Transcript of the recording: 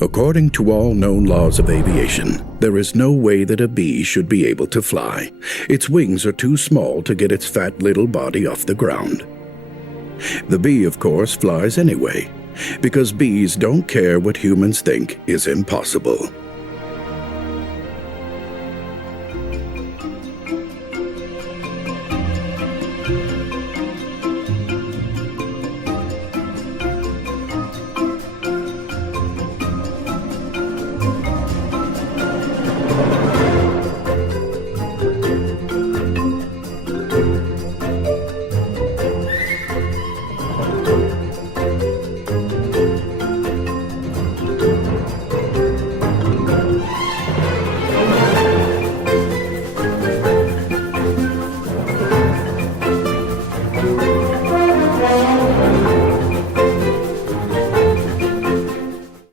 According to all known laws of aviation, there is no way that a bee should be able to fly. Its wings are too small to get its fat little body off the ground. The bee, of course, flies anyway, because bees don't care what humans think is impossible.